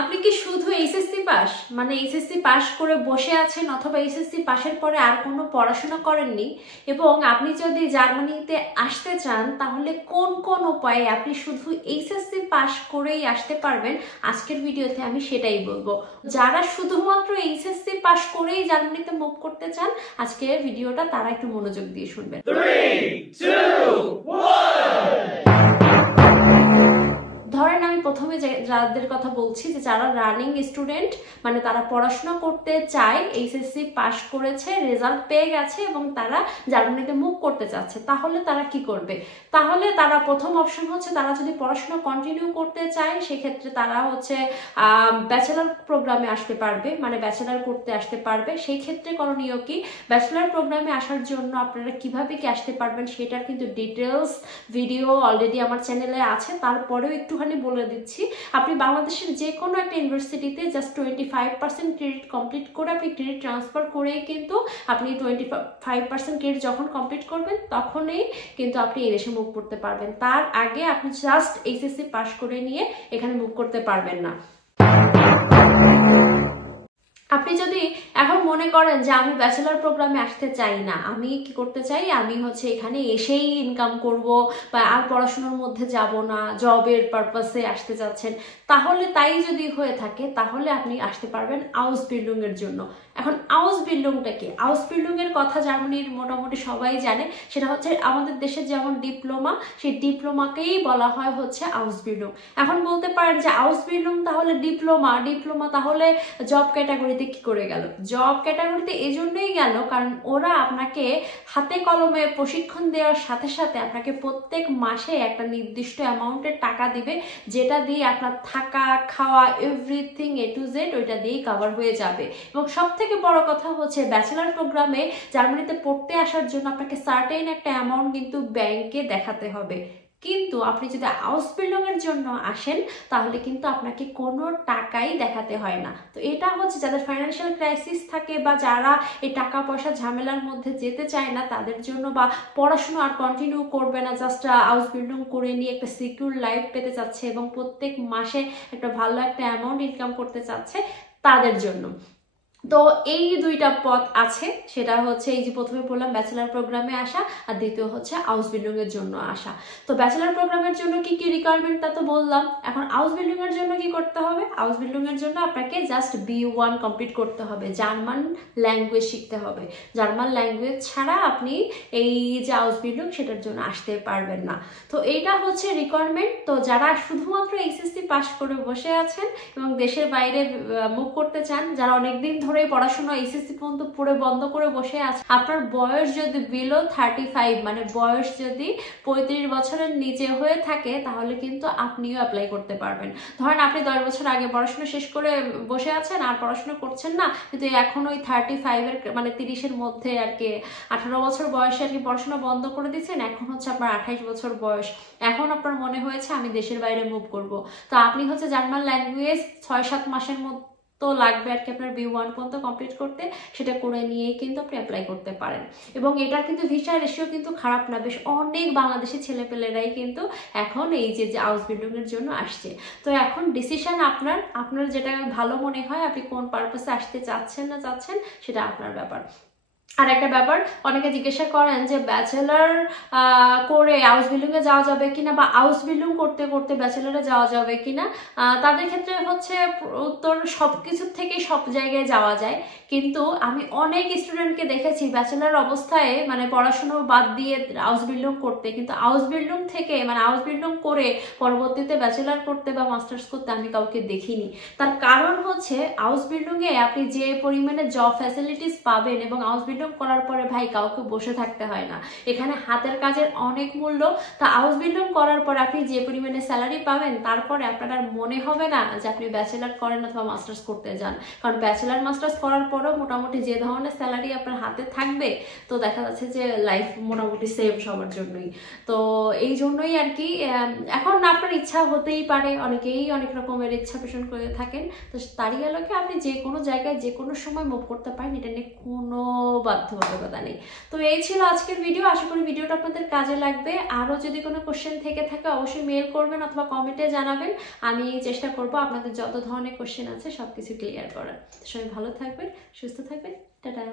আপনি কি শুধু এইচএসসি পাস মানে এইচএসসি পাস করে বসে আছেন অথবা এইচএসসি পাশের পরে আর কোনো পড়াশোনা করেননি এবং আপনি যদি জার্মানিতে আসতে চান তাহলে কোন কোন উপায়ে আপনি শুধু এইচএসসি পাস করেই আসতে পারবেন আজকের ভিডিওতে আমি সেটাই বলবো। যারা শুধুমাত্র এইচএসসি পাস করেই জার্মানিতে মুভ করতে চান আজকের ভিডিওটা তারা একটু মনোযোগ দিয়ে শুনবেন। 3, 2, 1 ধরেন আমি প্রথমে যাদের কথা বলছি যে যারা রানিং স্টুডেন্ট মানে তারা পড়াশোনা করতে চায়, এইচএসসি পাস করেছে, রেজাল্ট পেয়ে গেছে এবং তারা জার্মানিতে মুভ করতে চাচ্ছে, তাহলে তারা কি করবে? তাহলে তারা প্রথম অপশন হচ্ছে তারা যদি পড়াশোনা কন্টিনিউ করতে চায় সেক্ষেত্রে তারা হচ্ছে ব্যাচেলার প্রোগ্রামে আসতে পারবে, মানে ব্যাচেলার করতে আসতে পারবে। সেই ক্ষেত্রে করণীয় কি, ব্যাচেলার প্রোগ্রামে আসার জন্য আপনারা কিভাবে কি আসতে পারবেন সেটার কিন্তু ডিটেলস ভিডিও অলরেডি আমার চ্যানেলে আছে। তারপরেও একটুখানি বলে দিচ্ছি, আপনি বাংলাদেশের যে কোনো একটা ইউনিভার্সিটিতে জাস্ট 25% ক্রেডিট কমপ্লিট করে আপনি ক্রেডিট ট্রান্সফার করেই কিন্তু আপনি 25% ক্রেডিট যখন কমপ্লিট করবেন তখনই কিন্তু আপনি এই দেশে মুভ করতে পারবেন। তার আগে আপনি জাস্ট এইচএসসি পাস করে নিয়ে এখানে মুভ করতে পারবেন না। আপনি যদি এখন মনে করেন যে আমি ব্যাচেলার প্রোগ্রামে আসতে চাই না, আমি কি করতে চাই, আমি হচ্ছে এখানে এসেই ইনকাম করব বা আর পড়াশোনার মধ্যে যাব না, জবের পারপাসে আসতে চাচ্ছেন, তাহলে তাই যদি হয়ে থাকে তাহলে আপনি আসতে পারবেন আউসবিল্ডিং এর জন্য। এখন আউসবিল্ডিংটা কি? আউসবিল্ডিং এর কথা জার্মানির মোটামুটি সবাই জানে, সেটা হচ্ছে আমাদের দেশের যেমন ডিপ্লোমা, সেই ডিপ্লোমাকেই বলা হয় হচ্ছে আউসবিল্ডিং। এখন বলতে পারেন যে আউসবিল্ডিং তাহলে ডিপ্লোমা তাহলে জব ক্যাটাগরিতে কি করে গেল? জব ক্যাটাগরিতে এজন্যই গেল কারণ ওরা আপনাকে হাতে কলমে প্রশিক্ষণ দেওয়ার সাথে সাথে আপনাকে প্রত্যেক মাসে একটা নির্দিষ্ট অ্যামাউন্টের টাকা দিবে, যেটা দিয়ে আপনার থাকা খাওয়া এভরিথিং এ টু জেড ওইটা দিয়েই কভার হয়ে যাবে। এবং সব থেকে বড় কথা হচ্ছে ব্যাচেলার প্রোগ্রামে জার্মানিতে পড়তে আসার জন্য আপনাকে সার্টেন একটা অ্যামাউন্ট কিন্তু ব্যাংকে দেখাতে হবে, কিন্তু আপনি যদি আউসবিল্ডিং এর জন্য আসেন তাহলে কিন্তু আপনাকে কোনো টাকাই দেখাতে হয় না। তো এটা হচ্ছে যাদের ফাইন্যান্সিয়াল ক্রাইসিস থাকে বা যারা এই টাকা পয়সা ঝামেলার মধ্যে যেতে চায় না তাদের জন্য, বা পড়াশোনা আর কন্টিনিউ করবে না, জাস্ট আউসবিল্ডিং করে নিয়ে একটা সিকিউর লাইফ পেতে চাচ্ছে এবং প্রত্যেক মাসে একটা ভালো একটা অ্যামাউন্ট ইনকাম করতে চাচ্ছে, তাদের জন্য। তো এই দুইটা পথ আছে, সেটা হচ্ছে এই যে প্রথমে বললাম ব্যাচেলার প্রোগ্রামে আসা, আর দ্বিতীয় হচ্ছে আউসবিল্ডিং এর জন্য আসা। তো ব্যাচেলার প্রোগ্রামের জন্য কি কি রিকোয়ারমেন্ট তা তো বললাম, এখন আউসবিল্ডিং এর জন্য কি করতে হবে? আউসবিল্ডিং এর জন্য আপনাকে জাস্ট B1 কমপ্লিট করতে হবে, জার্মান ল্যাঙ্গুয়েজ শিখতে হবে। জার্মান ল্যাঙ্গুয়েজ ছাড়া আপনি এই যে আউসবিল্ডিং সেটার জন্য আসতে পারবেন না। তো এইটা হচ্ছে রিকোয়ারমেন্ট। তো যারা শুধুমাত্র এইচএসসি পাস করে বসে আছেন এবং দেশের বাইরে মুভ করতে চান, যারা অনেকদিন ধরে পড়াশোনা এইচএসসি পর্যন্ত পড়ে বন্ধ করে বসে আছে, আপনার বয়স যদি বিলো 35 মানে বয়স যদি 35 বছরের নিচে হয়ে থাকে তাহলে কিন্তু আপনিও অ্যাপ্লাই করতে পারবেন। ধরেন আপনি 10 বছর আগে পড়াশোনা শেষ করে বসে আছেন আর পড়াশোনা করছেন না, কিন্তু এখন ওই 35 এর মানে 30-এর মধ্যে আর কি 18 বছর বয়সে আর কি পড়াশোনা বন্ধ করে দিচ্ছেন, এখন হচ্ছে আপনার 28 বছর বয়স, এখন আপনার মনে হয়েছে আমি দেশের বাইরে মুভ করব, তো আপনি হচ্ছে জার্মান ল্যাঙ্গুয়েজ 6-7 মাসের মধ্যে তো লাগবে আর কি আপনার B1 পর্যন্ত কমপ্লিট করতে, সেটা করে নিয়েই কিন্তু আপনি অ্যাপ্লাই করতে পারেন। এবং এটার কিন্তু ভিসা রেশিও কিন্তু খারাপ না, বেশ অনেক বাংলাদেশি ছেলেপেলেরাই কিন্তু এখন এই যে আউসবিল্ডিং এর জন্য আসছে। তো এখন ডিসিশন আপনার যেটা ভালো মনে হয়, আপনি কোন পারপাসে আসতে চাচ্ছেন না চাচ্ছেন সেটা আপনার ব্যাপার। আর একটা ব্যাপার, অনেকে জিজ্ঞাসা করেন যে ব্যাচেলার করে আউসবিল্ডিং এ যাওয়া যাবে কিনা বা আউসবিল্ডিং করতে করতে ব্যাচেলারে যাওয়া যাবে কিনা, তাদের ক্ষেত্রে হচ্ছে উত্তর সবকিছুর থেকে সব জায়গায় যাওয়া যায়, কিন্তু আমি অনেক স্টুডেন্টকে দেখেছি ব্যাচেলার অবস্থায় মানে পড়াশোনা বাদ দিয়ে আউসবিল্ডিং করতে, কিন্তু আউসবিল্ডিং থেকে মানে আউসবিল্ডিং করে পরবর্তীতে ব্যাচেলার করতে বা মাস্টার্স করতে আমি কাউকে দেখিনি। তার কারণ হচ্ছে আউসবিল্ডিং এ আপনি যে পরিমাণে জব ফ্যাসিলিটিস পাবেন এবং আউসবিল্ডিং করার পরে ভাই কাউকে বসে থাকতে হয় না, এখানে হাতের কাজের অনেক মূল্য। তা আউসবিল্ডিং করার পর আপনি যে পরিমাণে স্যালারি পাবেন তারপরে আপনার আর মনে হবে না যে আপনি ব্যাচেলার করেন অথবা মাস্টার্স করতে যান, কারণ ব্যাচেলার মাস্টার্স করার পরেও মোটামুটি যে ধরনের স্যালারি আপনার হাতে থাকবে তো দেখা যাচ্ছে যে লাইফ মোটামুটি সেম সবার জন্যই। তো এই জন্যই আর কি এখন আপনার ইচ্ছা হতেই পারে, অনেকেই অনেক রকমের ইচ্ছা পোষণ করে থাকেন, তো তারই আলোকে আপনি যে কোনো জায়গায় যে কোনো সময় মুভ করতে পারেন, এটা নিয়ে কোনো বাধ্যবাধকতা নেই। তো এই ছিল আজকের ভিডিও, আশা করি ভিডিওটা আপনাদের কাজে লাগবে। আরও যদি কোনো কোশ্চেন থেকে থাকে অবশ্যই মেল করবেন অথবা কমেন্টে জানাবেন, আমি চেষ্টা করব আপনাদের যত ধরনের কোশ্চেন আছে সব কিছু ক্লিয়ার করার। সবাই ভালো থাকবেন, সুস্থ থাকবেন, টাটা।